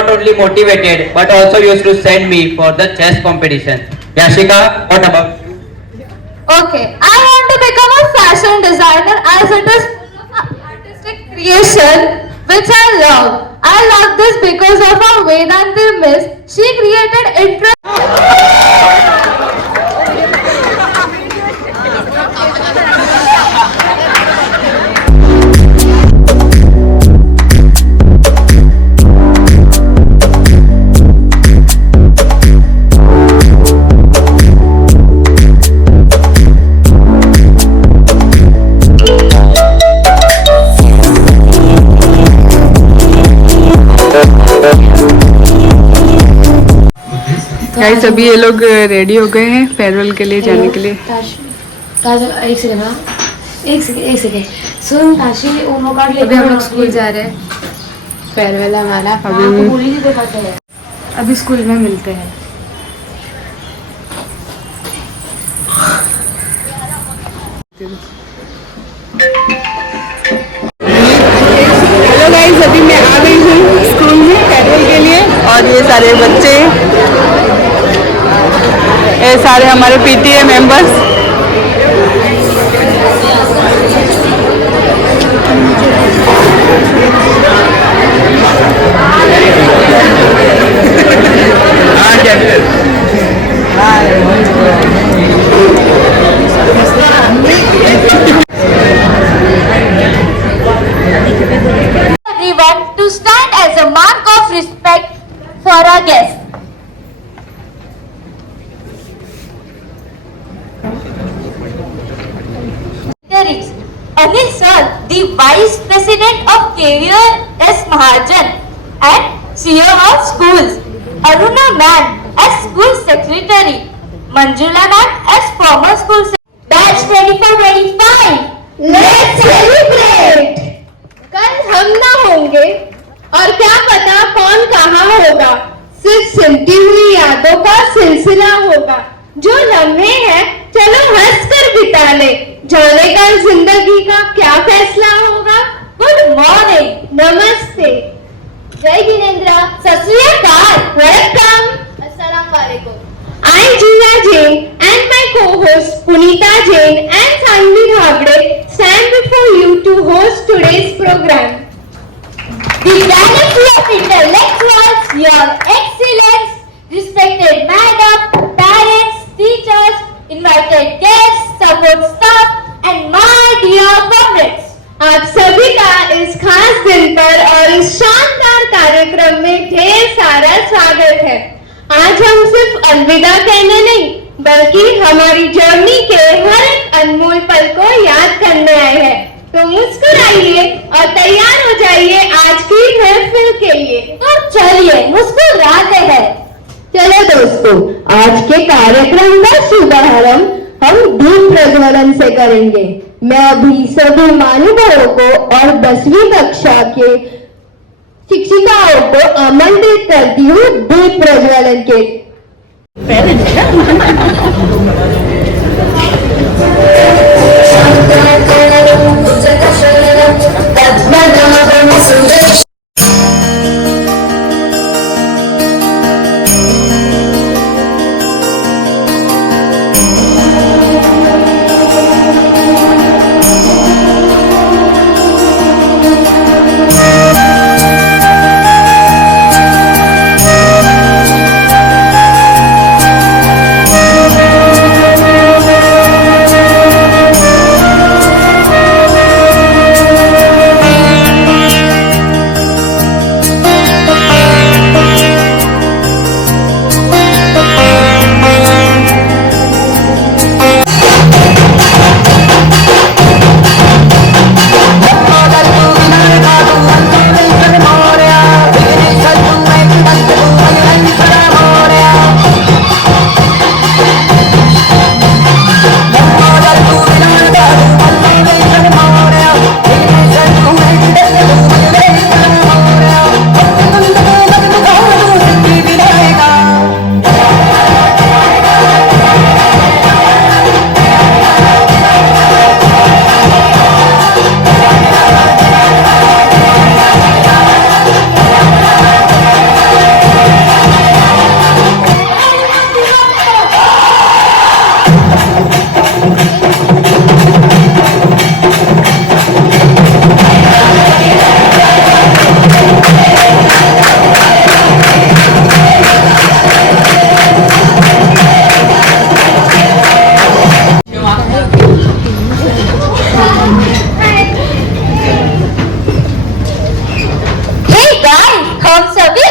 not only motivated but also used to send me for the chess competition. Yashika, what about you? Okay, I want to become a fashion designer as it is full of artistic creation which I love. I love this because of our Vedanti miss. She created interest. Guys अभी ये लोग रेडी हो गए हैं फेयरवेल के लिए जाने के लिए। एक सेकंड हाँ, एक सेकंड सुन ताशी ओनो कार्ड लेके हम लोग स्कूल जा रहे हैं। फेयरवेल हमारा अभी स्कूल में मिलते हैं। हेलो गाइस, अभी मैं आ गई हूँ स्कूल में फेयरवेल के लिए और ये सारे बच्चे, ये सारे हमारे PTA members. Everyone to stand as a mark of respect for our guests. Anil sir, the Vice President of KVR S. Mahajan and CEO of Schools. Aruna ma'am as School Secretary. Manjula ma'am as former School Secretary. Batch 24-25. Let's celebrate! कल हम ना होंगे और क्या पता कौन कहाँ होगा, सिर्फ सिमटी हुई यादों का सिलसिला होगा। जो लम्हे हैं चलो हंसकर बिता ले, जाने कल जिंदगी का क्या फैसला होगा। गुड मॉर्निंग, नमस्ते, जय गिनेंद्र, सत श्री अकाल, वेलकम, अस्सलाम वालेकुम। I am Jia Jain and my co-host Punita Jain and Sanvi Dhagde stand before you to host today's program. The galaxy of intellectuals, your excellence, respected madam, parents, teachers, invited guests, support staff and my dear comrades. आप सभी का इस खास दिन पर और इस शानदार कार्यक्रम में ढेर सारा स्वागत है। आज हम सिर्फ अलविदा कहने नहीं बल्कि हमारी जर्नी के हर एक अनमोल पल को याद करने आए हैं। तो मुस्कुराइए और तैयार हो जाइए आज की महफिल के लिए। तो चलिए मुस्कुराते हैं। चलो दोस्तों, आज के कार्यक्रम का शुभारंभ हम दीप प्रज्वलन से करेंगे। मैं अभी सभी महानुभावों को और 10वीं कक्षा के शिक्षिकाओं को आमंत्रित करती हूँ दीप प्रज्वलन के।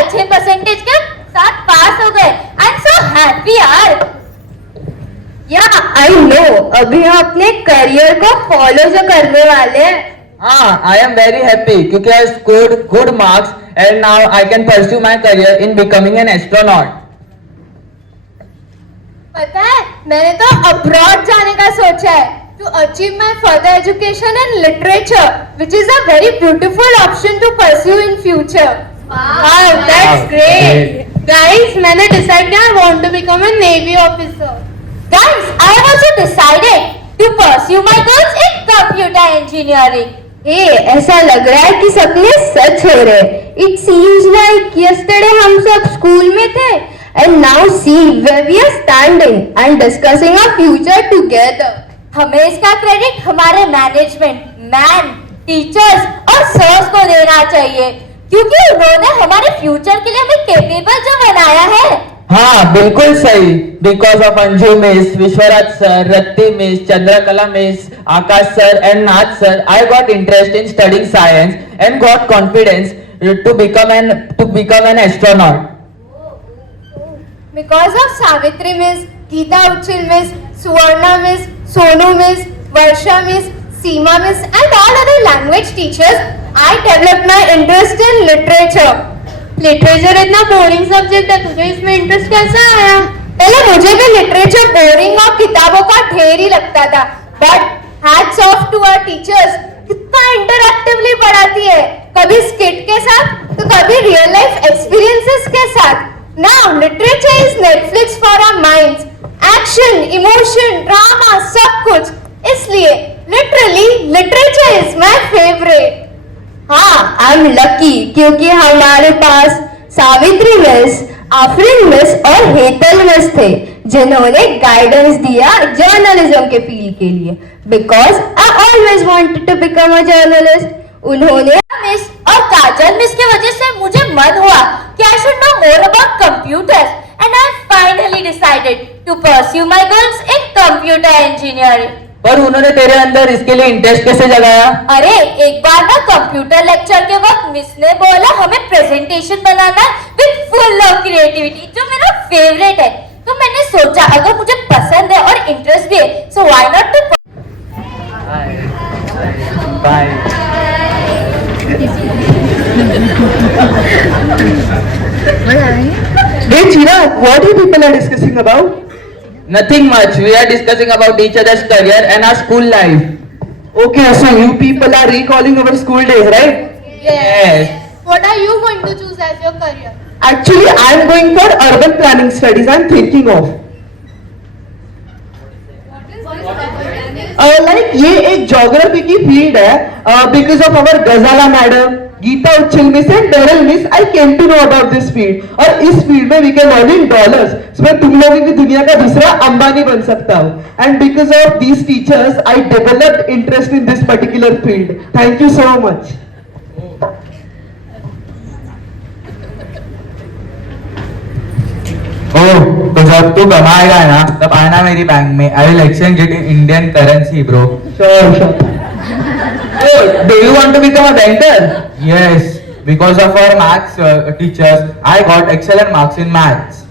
अच्छे परसेंटेज के साथ पास हो गए। आई एम सो हैप्पी यार। या आई नो, अभी हम अपने करियर को फॉलो जो करने वाले हैं। हाँ, I am very happy क्योंकि I scored good marks and now I can pursue my career in becoming an astronaut. पता है, मैंने तो अब्रॉड जाने का सोचा है to achieve my further education in literature, which is a very beautiful option to pursue in future. Wow, that's great. Guys, मैंने decide किया I want to become a navy officer. Guys, I have also decided to pursue my goals in computer engineering. ऐसा लग रहा है कि सपने सच हो रहे। It seems like yesterday हम सब स्कूल में थे and now see where we are standing and discussing our future together. हमें इसका क्रेडिट हमारे मैनेजमेंट, मैन, टीचर्स और सर्स को देना चाहिए क्योंकि उन्होंने हमारे फ्यूचर के लिए हमें कैपेबल जो बनाया है। हाँ, बिल्कुल सही। Because of Anju miss, Vishwaraj sir, Ratti miss, Chandrakala miss, Akash sir and Nath sir, I got interest in studying science and got confidence to become an astronaut. Because of Savitri Miss, Geeta Uchil Miss, Suvarna Miss, Sonu Miss, Varsha Miss, Seema Miss and all other language teachers, I developed my interest in literature. Literature इतना boring subject है, तुझे इसमें इंटरेस्ट कैसे आया? पहले मुझे भी literature boring और किताबों का ढेर ही लगता था, but hats off to our teachers, कितना इंटरैक्टिवली पढ़ाती है, कभी स्किट के साथ तो कभी रियल लाइफ एक्सपीरियंसेस के साथ। Now literature is Netflix for our minds, action, emotion, drama सब कुछ, इसलिए literally literature is my favourite. हाँ, आई एम लकी क्योंकि हमारे पास सावित्री मिस, आफरीन मिस और हेतल मिस थे जिन्होंने गाइडेंस दिया जर्नलिज्म के फील्ड के लिए। Because I always wanted to become a journalist. उन्होंने मिस और काजल मिस की वजह से मुझे मन हुआ कि I should know more about computers and I finally decided to pursue my goals in computer engineering. पर उन्होंने तेरे अंदर इसके लिए इंटरेस्ट कैसे जगाया? अरे एक बार ना कंप्यूटर लेक्चर के वक्त मिस ने बोला हमें प्रेजेंटेशन बनाना विद फुल ऑफ क्रिएटिविटी, जो मेरा फेवरेट है। तो मैंने सोचा अगर मुझे पसंद है और इंटरेस्ट भी है, so why not to. Bye. Hey Chirag, what you people are discussing about? Nothing much. We are discussing about each other's career and our school life. Okay, so you people are recalling our school days, right? Yes. What are you going to choose as your career? Actually, I am going for urban planning studies. I am thinking of. Like ये एक ज्योग्राफी की फील्ड है, because of our Ghazala madam, Geeta Uchchal miss and Darrell miss, I came to know about this field. और इस field में we can earn in dollars, इसमें तुम लोग भी दुनिया का दूसरा अंबानी बन सकता हो। And because of these teachers I developed interest in this particular field. Thank you so much. Oh, तो जब तू कमाएगा ना तब आना मेरी बैंक में। I will exchange it in Indian currency bro. Sure. Oh, do you want to become a banker? Yes, because of our maths teachers, I got excellent marks in maths.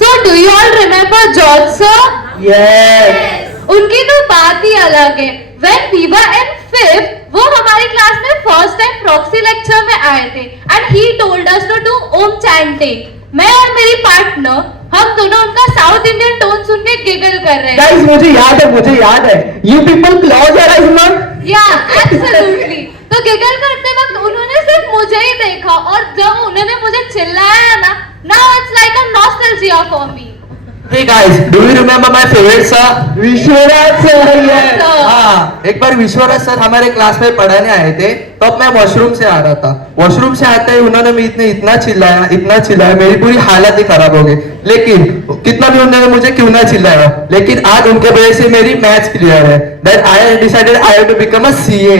So do you all remember George sir? Yes. उनकी तो बात ही अलग है। When we were in 5th, वो हमारी क्लास में first time proxy lecture में आए थे and he told us to do ओम chanting. मैं और मेरी पार्टनर हम दोनों उनका साउथ इंडियन टोन सुन के गिगल कर रहे हैं। Guys, मुझे याद है। You people close your eyes now. या एब्सोल्युटली। तो गिगल करते वक्त उन्होंने सिर्फ मुझे ही देखा और जब उन्होंने मुझे चिल्लाया ना, now it's like a nostalgia for me. Hey guys, do you remember my favorite sir? Vishwanath sir, yes. हाँ, एक बार विश्वराज सर हमारे क्लास में पढ़ाने आए थे, तब मैं वॉशरूम से आ रहा था। वॉशरूम से आते ही उन्होंने मुझे इतना चिल्लाया, मेरी पूरी हालत ही खराब हो गई। लेकिन कितना भी उन्होंने मुझे क्यों ना चिल्लाया, लेकिन आज उनके वजह से मेरी मैथ्स क्लियर है। Then I decided I have to become a CA.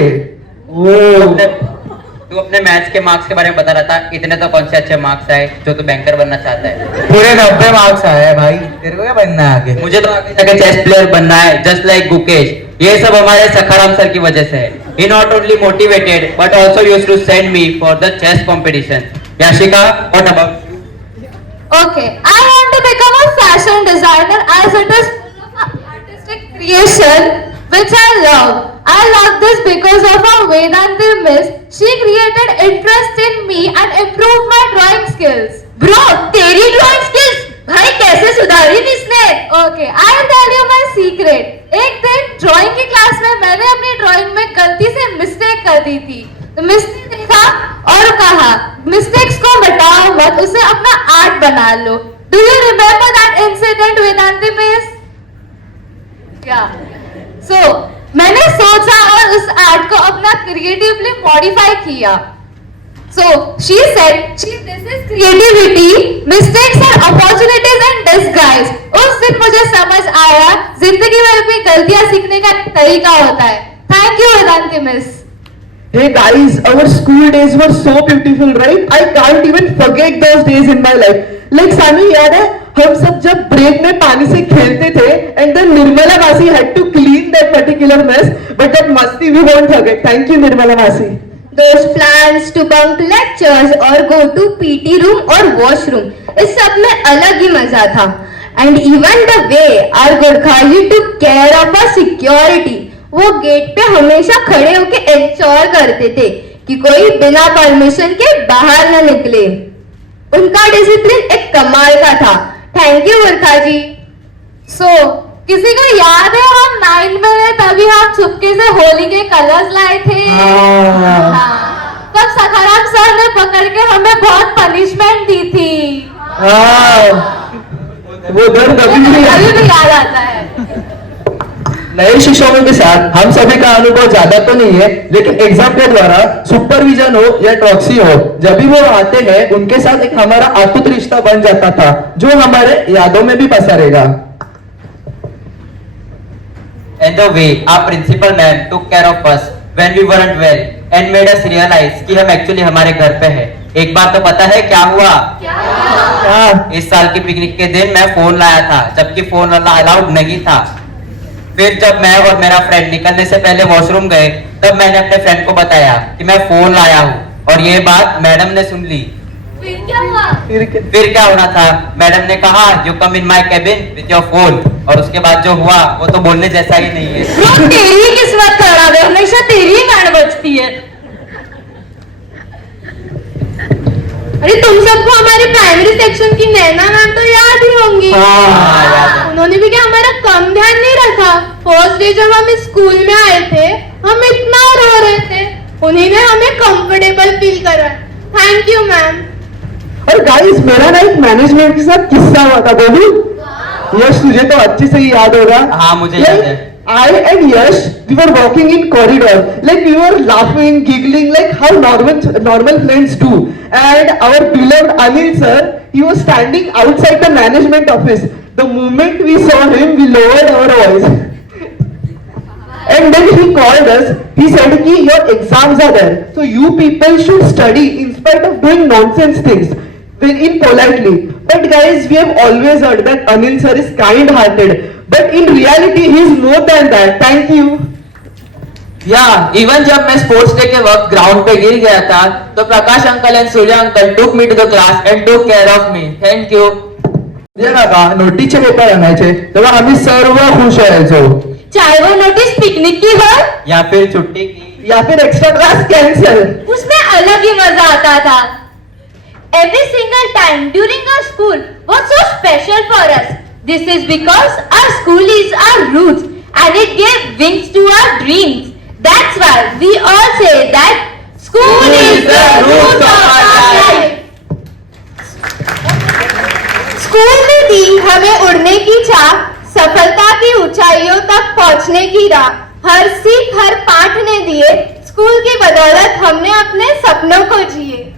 तू अपने मैथ्स के मार्क्स के बारे में बता रहा था, इतने तो कौन से अच्छे मार्क्स आए जो तू बैंकर बनना चाहता है? पूरे 90 मार्क्स आए हैं भाई। तेरे को क्या बनना है आगे? मुझे तो आगे जाके चेस प्लेयर बनना है, जस्ट लाइक गुकेश। ये सब हमारे सखाराम सर की वजह से है। He not only motivated but also used to send me for the chess competition. Yashika, what about? Okay, I want to become a fashion designer as it is full of artistic creation which I love. I love this because of our Vedanti miss. She created interest in me and improved my drawing skills. Bro, तेरी drawing skills भाई कैसे सुधारी इसने? Okay, I'll tell you my secret. एक दिन ड्राइंग की क्लास में मैंने अपनी ड्राइंग में गलती से मिस्टेक कर दी थी. तो मिस ने देखा और कहा मिस्टेक्स को मिटाओ मत, उसे अपना आर्ट बना लो. Do you remember that incident Vedanti miss? Yeah so मैंने सोचा और उस आर्ट को अपना क्रिएटिवली मॉडिफाई किया. So she said, this is creativity, mistakes are opportunities in disguise. उस दिन मुझे समझ आया जिंदगी में भी गलतियां सीखने का एक तरीका होता है. Thank you Vedanti miss. Hey guys, our school days were so beautiful, right? I can't even forget those days in my life. Like सानू याद है हम सब जब ब्रेक में पानी से खेलते थे and then निर्मला मासी had to clean that particular mess, but that मस्ती we won't forget. Thank you Nirmala मासी. Those plans to bunk lectures or go to PT room or washroom, इस सब में अलग ही मजा था. And even the way our Gurkhaji took care of our security, वो गेट पे हमेशा खड़े होके इंश्योर करते थे कि कोई बिना परमिशन के बाहर न निकले. उनका डिसिप्लिन एक कमाल का था. थैंक यू गुरखाजी. So किसी को याद है हम 9 में थे तभी हम चुपके से होली के कलर्स लाए थे. तब सखाराम सर ने पकड़ के हमें बहुत पनिशमेंट दी थी. वो दर्द अभी भी याद आता है. नए शिक्षकों के साथ हम सभी का अनुभव ज्यादा तो नहीं है, लेकिन एग्जाम के द्वारा सुपरविजन हो या प्रॉक्सी हो, जब भी वो आते हैं उनके साथ एक हमारा अटूट रिश्ता बन जाता था जो हमारे यादों में भी बसा रहेगा. And the way our principal ma'am took care of us when we weren't well and made us realize कि हम actually हमारे घर पे हैं. एक बार तो पता है क्या हुआ? इस साल की पिकनिक के दिन मैं फोन लाया था जबकि फोन अलाउड नहीं था. फिर जब मैं और मेरा फ्रेंड निकलने से पहले वॉशरूम गए तब मैंने अपने फ्रेंड को बताया कि मैं फोन लाया हूँ और ये बात मैडम ने सुन ली. फिर क्या हुआ? फिर क्या होना था, मैडम ने कहा you come in my cabin with your phone, और उसके बाद जो हुआ वो तो बोलने जैसा ही नहीं है. ब्रो तेरी किस्मत खराब है, हमेशा तेरी ही गांड बजती है. अरे तुम सबको हमारे प्राइमरी सेक्शन की नैना मैम तो याद ही होंगी. उन्होंने भी क्या हमारा कम ध्यान नहीं रखा. फर्स्ट डे जब हम इस स्कूल में आए थे हम इतना रो रहे थे, उन्हीं ने हमें कंफर्टेबल फील कराया. Thank you ma'am. और गाइस मेरा ना एक मैनेजमेंट के साथ किस्सा हुआ था. बोलूं? यश तुझे तो अच्छे से ही याद होगा. हाँ मुझे याद है. I and Yash, we were walking in corridor, like we were laughing, giggling, like how normal friends do. And our beloved Anil sir, he was standing outside the management office. The moment we saw him, we lowered our voice. And then he called us. He said कि your exams are there, so you people should study in spite of doing nonsense things. In politely. But guys, we have always heard that Anil sir is kind-hearted. But in reality, he is more than that. Thank you. Even जब मैं sports day के वक्त ग्राउंड पे गिर गया था तो Prakash uncle and Surya uncle took me to the class and took care of me. Thank you. नोटीसचे पेपर आणायचे तेव्हा आम्ही सर्व खुश व्हायचो. चाहे वो नोटिस पिकनिक की हो या फिर छुट्टी की या फिर एक्स्ट्रा क्लास कैंसिल, उसमें अलग ही मजा आता था. Every single time during our school was so special for us. This is because our school is our roots and it gave wings to our dreams. That's why we all say that school is the root of our life. School ने दी हमें उड़ने की चाह, सफलता की ऊंचाइयों तक पहुंचने की राह. हर सीख हर पाठ ने दिए, स्कूल की बदौलत हमने अपने सपनों को जिए.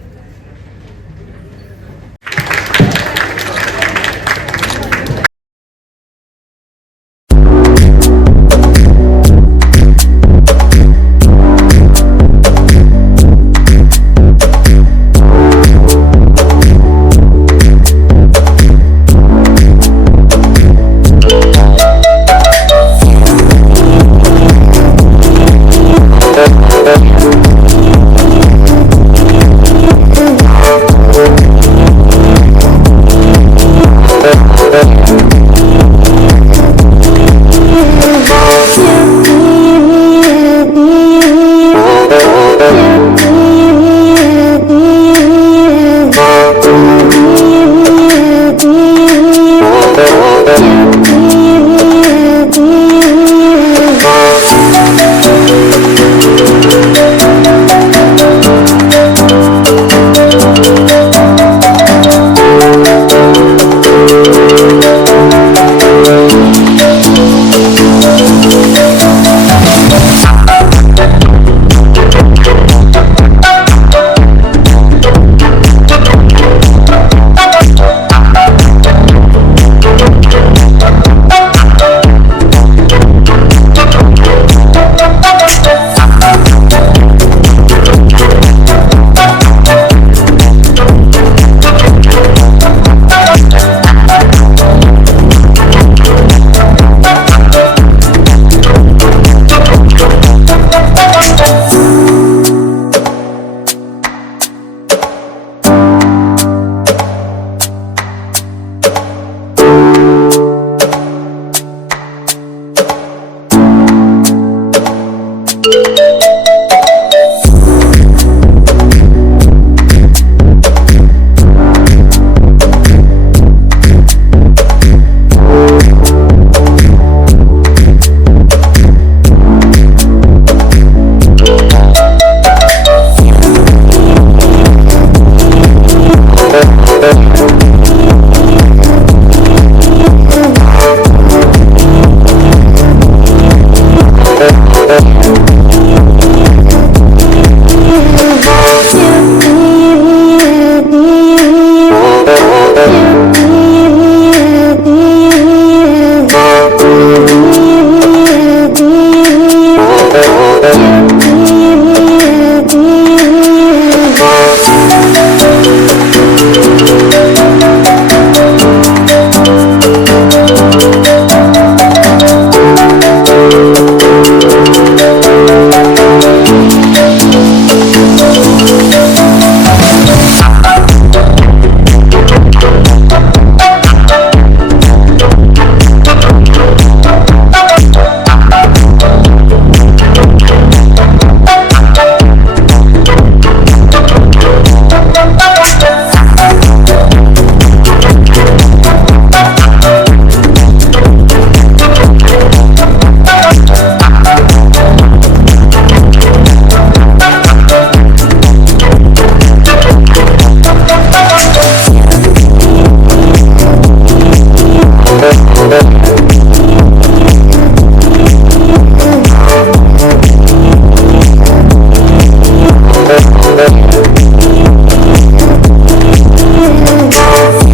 love.